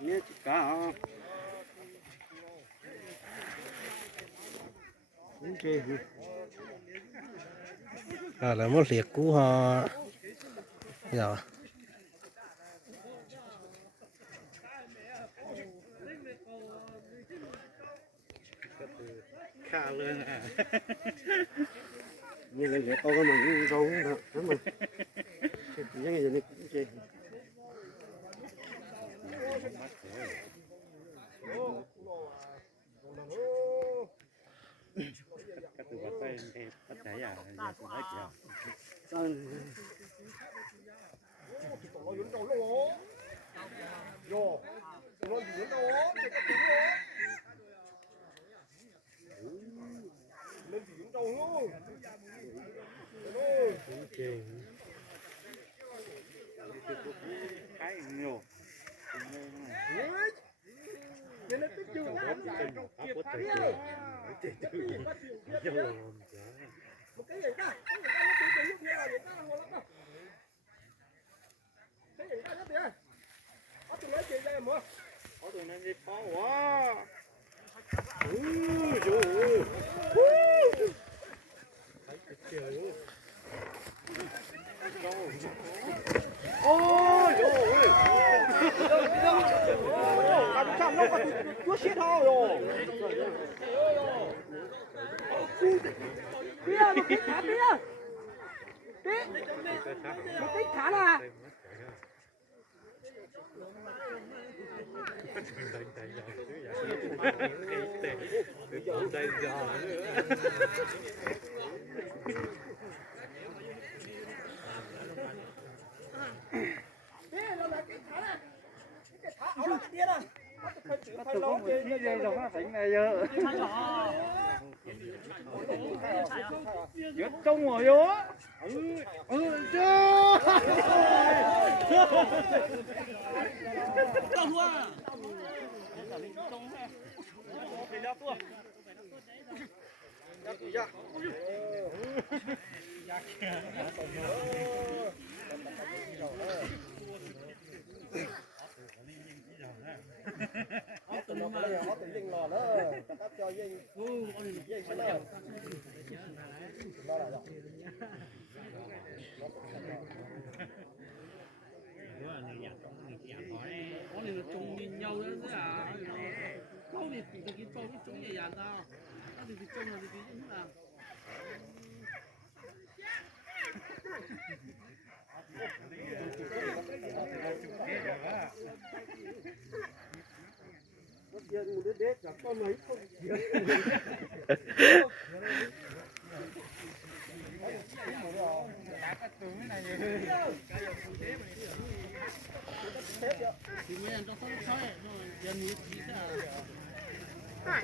Nghe cá là một liệt cũ họ giờ khá lên à như là to cái mình đâu cũng được đúng mà những cái gì cũng chơi các từ bắt tay thì bắt tay à giờ cũng hết giờ khá nhiều có tụi nên đi phá quá ôi trời ơi cả trăm nó có chúa chết thôi rồi Bia, một cái thả bia. Bia. Một cái thả là. Bia, nó là cái thả là. Cái thả áo là cái tiền à. tôi không biết gì đâu nó thành này giờ giật trong rồi vô chưa我哋就仲練幼嗰啲啊，高年就見做啲種嘢人啊，跟住種啊，你點啊？thì mấy anh trong sân soi rồi dân nghĩ gì thế à?